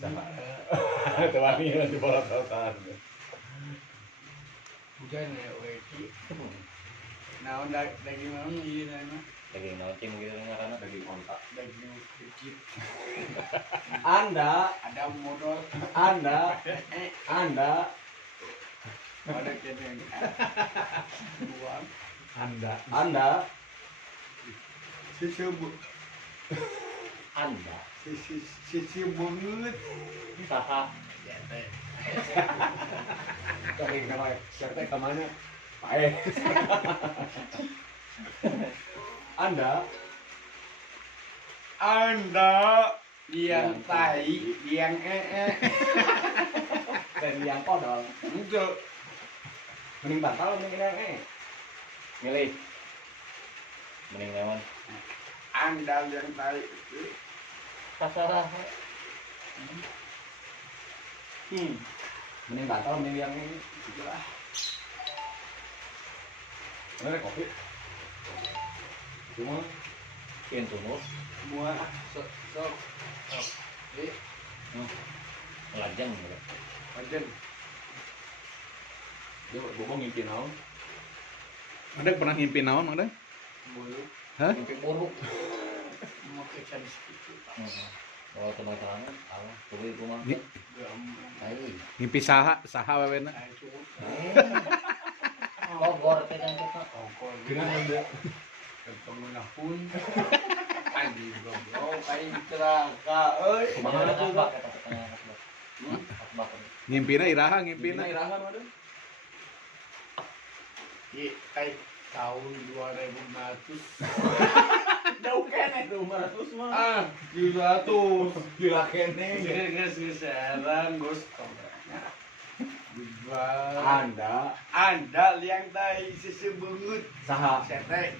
Sama. Tewani di bolot-bolotan. Hujan ya, weki. Naon daging naon ieu na. Daging nocing gitu karena Daging ontak. Daging kecil. Anda, Ada modal. Anda Ada kene. Buang. Anda Sisibut. Anda Sisibut. saha Ya teh. kering kalau siapa kemana? Pae. Anda yang tai, yang Dan yang kodol. Untuk Mending batal mending yang milih mending lewat Anda yang tai. kasarah Mending batal mending yang ini. Itulah. Mana kopi? Cuma kian tunur Semua sok. melajang gitu Ajen. dia bobong ngimpi naon? Ada pernah ngimpi naon ada? Bulu. Hah? mimpi buruk Mau kecan sedikit. kalau teman-teman Allah tuh itu mah Ni- ayo Ngimpi saha wewena. Saya cukup. Bogor teh kan kita Ongkol. Dengan Anda Ketemu pun. Andi goblok kain celaka euy. Kumaha tuh tuh, Pak? Bak Ngimpina iraha ngimpina. irahan ada. Kayak tahun 2000 Jauh kene 200 mah. ah 200 Gila kene. geus sekarang Gus Anda liang tai sesebungut Saha? sete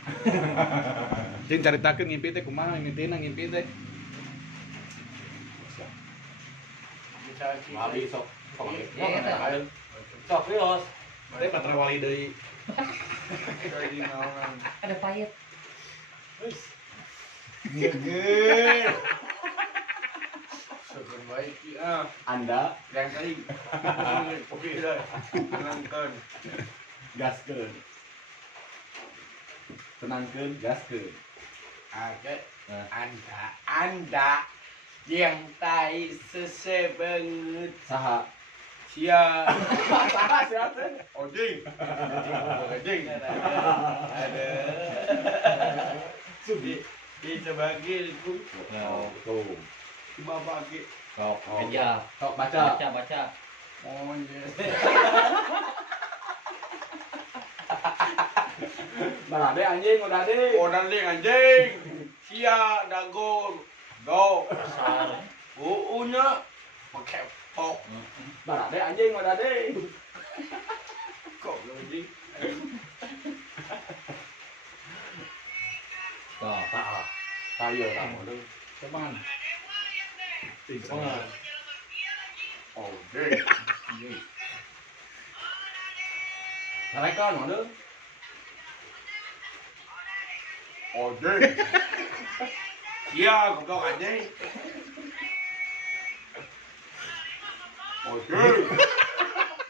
Jeung caritakeun ngimpi teh kumaha mimpitina ngimpi teh. Wali sok. Iya, iya. Sok Rios Teh patra wali deui. ada payet Geger. Syukur baik ya. Anda Yang tadi. Oke dah. Tenangkan. gaskeun. Tenangkeun, gaskeun. Oke. Anda yang tai sesebengut Saha? sia. Saha siapa? Oding. Oding. Ada. Sugi. Kita bagi ku. Tuh. Cuma bagi. sok aja Sok baca. baca Oh iya. Barade anjing udah deh. Orang ling anjing. Sia dago. Go. besar Uunya pakai pok. Barade anjing udah deh. Kok anjing? sok Saha? Tayo kamu tuh. Cuman Tinggal. Oh, deh. Mereka ada. Oh, deh. Iya, goblok anjing. Oh, deh.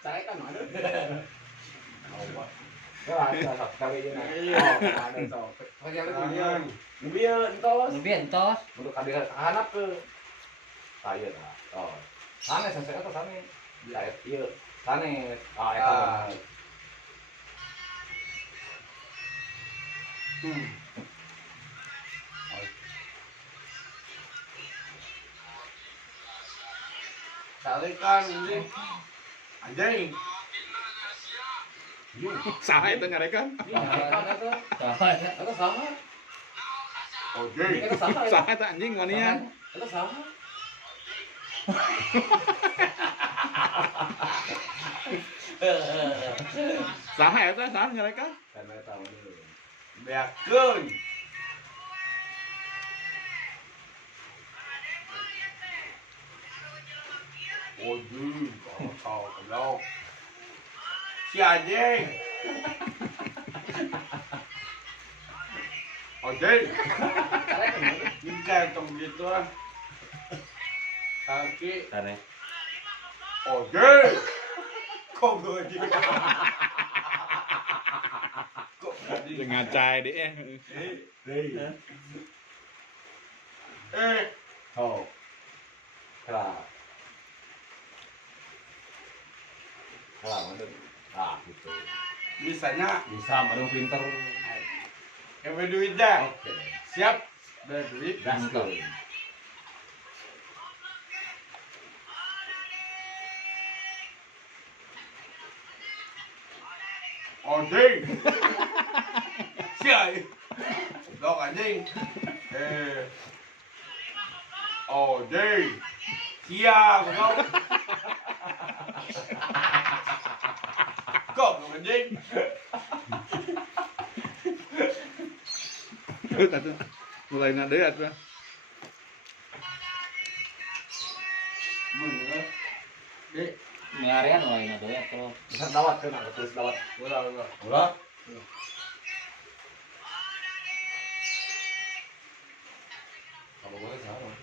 Mereka ada. Gak ada kali ini. Iya. Ada sok. Kayak itu dia. Jangan. Mobil entos. lebih entos Untuk hadir anak ke. Tayo lah. Oh. Sana saya atau sana. Saya iya. Sana. Ah, eta. Salikan anjing. Anjing. saha eta ngarekan? saha Eta saha? Oh, deh. Eta saha? Saha eta anjing wanian? Eta saha? Saha eta saha ngarekan? Karena tahu dulu. Beakeun. Oh, deh. Kau goblok. Si anjing. Oh, deh. Ini tong gitu ah. Kaki. Sana. Oke. Kok gue aja. Kok tadi. Dengan cai deh. Oh. Kelar. Kelar, mantap. Ah, gitu. Bisanya. Bisa, manu pinter. Yang duit dah. Oke. Siap. Udah duit. Gaskeun. Oding. Siap. Dok anjing. Oding. Siap, dok. Kok anjing. Mulai nade atuh. Bener. Ngarian lain ada ya kalau Bisa dawat kan, aku tulis dawat. Ulah. Ulah. Kamu boleh sama.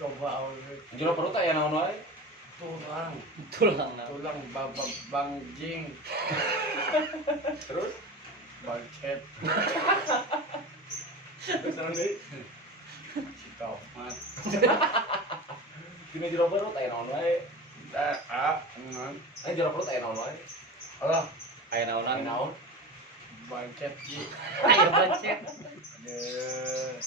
Coba awet. Jero perut aya naon wae? Tulang. tulang. Tulang babak bangjing. Terus Bangket. terus naon deui? Si tomat. Dina jero perut aya naon wae? Engan. Jero perut aya naon wae? Allah. Aya naonan. Aya naon? Bangket ji. Ayo bancet. Aduh.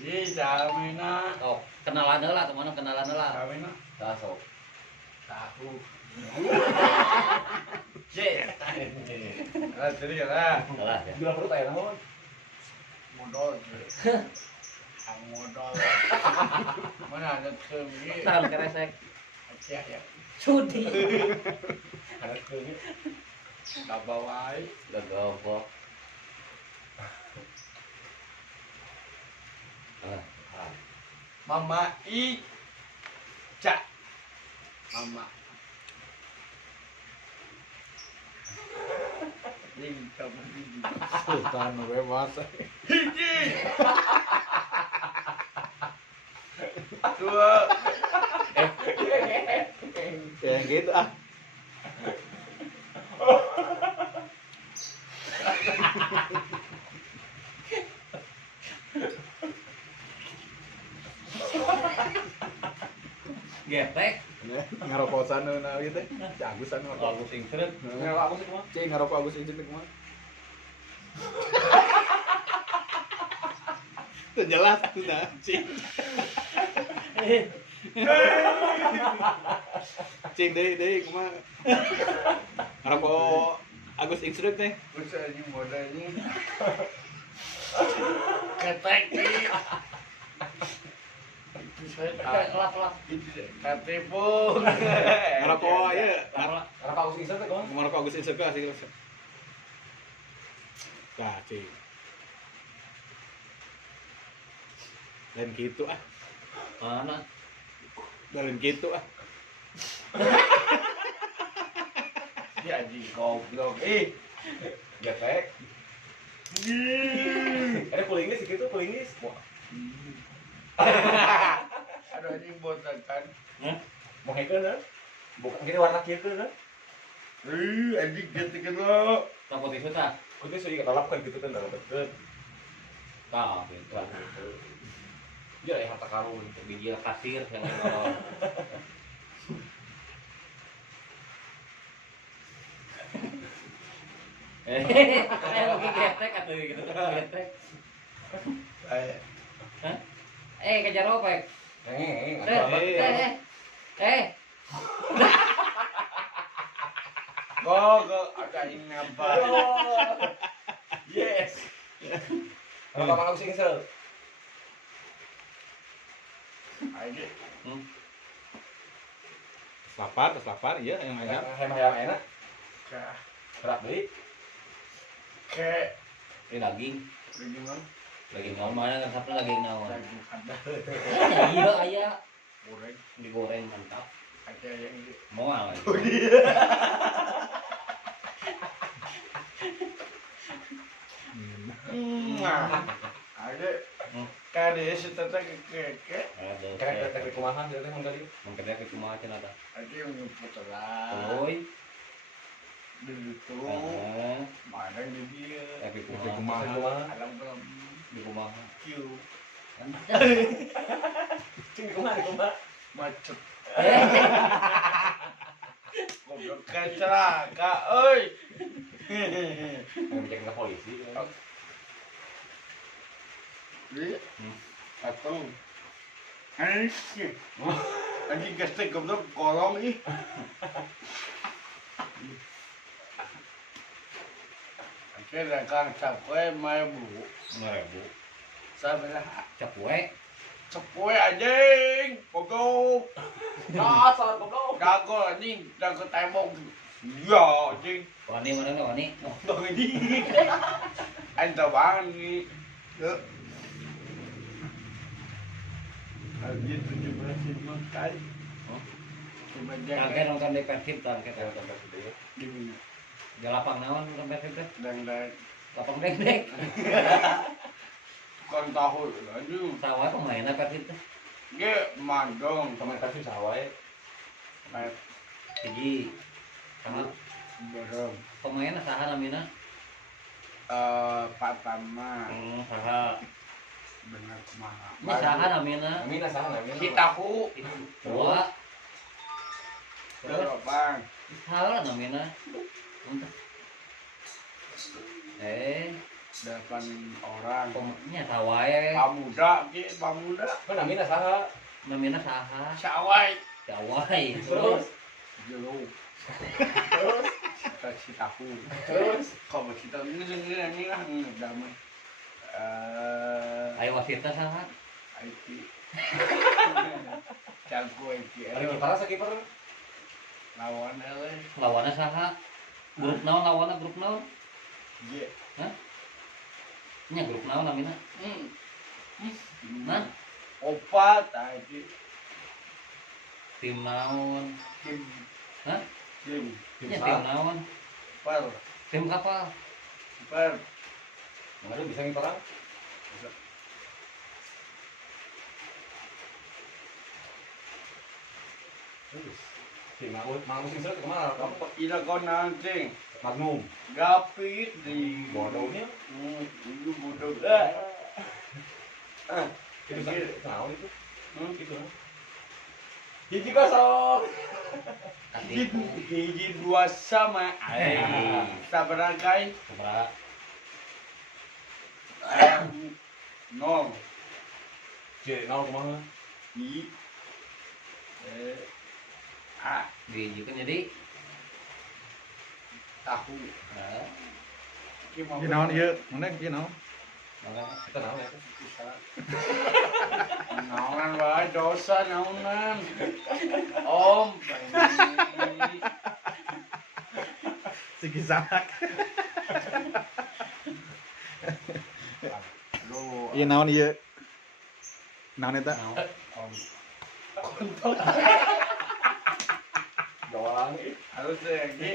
Ji jamina. Oh, kenalan heula teman kenalan heula. Jamina. Dasok. Tahu. Cek. Lah jadi lah. Heula ya. Jero perut aya naon? Modal. Ang modal. Mana ada tinggi. Tahan keresek. Aceh ya. Cudi. Ada keungit. Dabawai. Gagopo. Mama Ica. Mama. Ini kamu ini. Sultan bebas. Hiji. Dua. Ya gitu ah. Getek. Ngarokok sana nah gitu. Jagusan ngarokok. Lalu sing seret. Ngelak aku sih mah. Cing ngarokok Agus izin mah. Itu jelas nah, cing. Cing deui kumaha. Ngarokok Agus Instruk teh. Bisa ini modalnya. Ketek. Lap. Katipu. Ngarokok ieu. Karena aku sih teh kon. Ngarokok Agus Instruk sih. Nah, cing. Lain gitu ah. Mana? Lain gitu ah. Ya ji. Goblok. Getek. Ada kulingis gitu, kulingis. Aduh anjing botak kan. Mau hekeun kan? Bukan gini warna kieu kan? Anjing gitu kan lo. Takut itu tak? Kudu sih kalap kan gitu kan dalam betul. Tah, gitu. Ya harta karun. Biji kasir yang kalau lagi getek atau gitu getek. Kejar opek. Go ada ini apa? Yes. Kalau kamu aku sih kesel. Ayo. Lapar, iya yang enak. Yang enak. Kah. Kerak beli. Ke Ini daging. gimana? Daging naon mana kan satu daging naon. Lagi ada Iya aya goreng. digoreng mantap. Ada yang ini. Moal. Nah, ada Kade setata ke Ada. Kayak dari kumaha dia teh mun tadi. Mengkedek ke kumaha cenah tah. Lagi yang putelah. Oi. Dulu tuh Heeh. mana di dia. Tapi Tapi kumaha? kumaha? Alam belum Di kumaha? Q Cing kumaha? macet. Goblok kecelaka, oi. Ngecek ke polisi. Lihat, atau anjing, anjing gastek goblok kolong ih. Akhirnya kan capek main bu, 5.000. sampai lah Cepue. cepoi anjing, goblok. Dasar goblok. Dago anjing, dago tembok. Ya anjing, Wani mana nih wani? Oh, dong ini. Anta banget nih. Ya. Anjing 17 kali. Oh. Cuma tangke jangan nonton di Persib tangke Ya, tangke. sampai gede. di mana. Di lapang naon nonton Persib teh? Dan Lapang dek. kon tahu anjing. Sawah pemainna Persib teh. Ge mandong Pemain kasih sawae. kayak Hiji. Sama borong. pemainna saha namina? Patama Saha. benar kumaha. Ini saha namina? Amina saha namina. Si tahu Dua. Terus Delapan. saha namina? Entah. 8 orang. Pemainnya sawae. Pamuda ki pamuda. Kan Amina saha? Namina saha? Syawai. Jawai. Terus Jeruk. terus Si tahu. terus Kalau kita ini lah damai. Ayo wasitna saha? IT. Jago IT. ada kiper sakiper. Lawan ele. Lawanna saha? Grup naon lawanna grup naon? G. Nya grup naon namina? Nah, Opat tadi. tim naon? Tim. Hah? Tim. Nya tim naon? Per. Tim kapal. Per. Mana bisa ngiper? Terus. Si mau musim surat kemana? Kamu Ila kau nanti. Magnum. Gapit di Bodohnya. Itu bodoh. Itu kenapa itu? Itu. Hiji 0. Katipu. Hiji 2 sama. Sabar guys. Sabaraha? 0. Cek 0 kemana? I. A. Dijikeun jadi Tahu. nah, Ieu naon ieu? Mana ieu naon? makanya Kita naon ya? Naonan wae dosa naonan. Om. Sigi sanak. Lu Ieu naon ieu? Naon eta? naon? om. Doang. Harus lagi.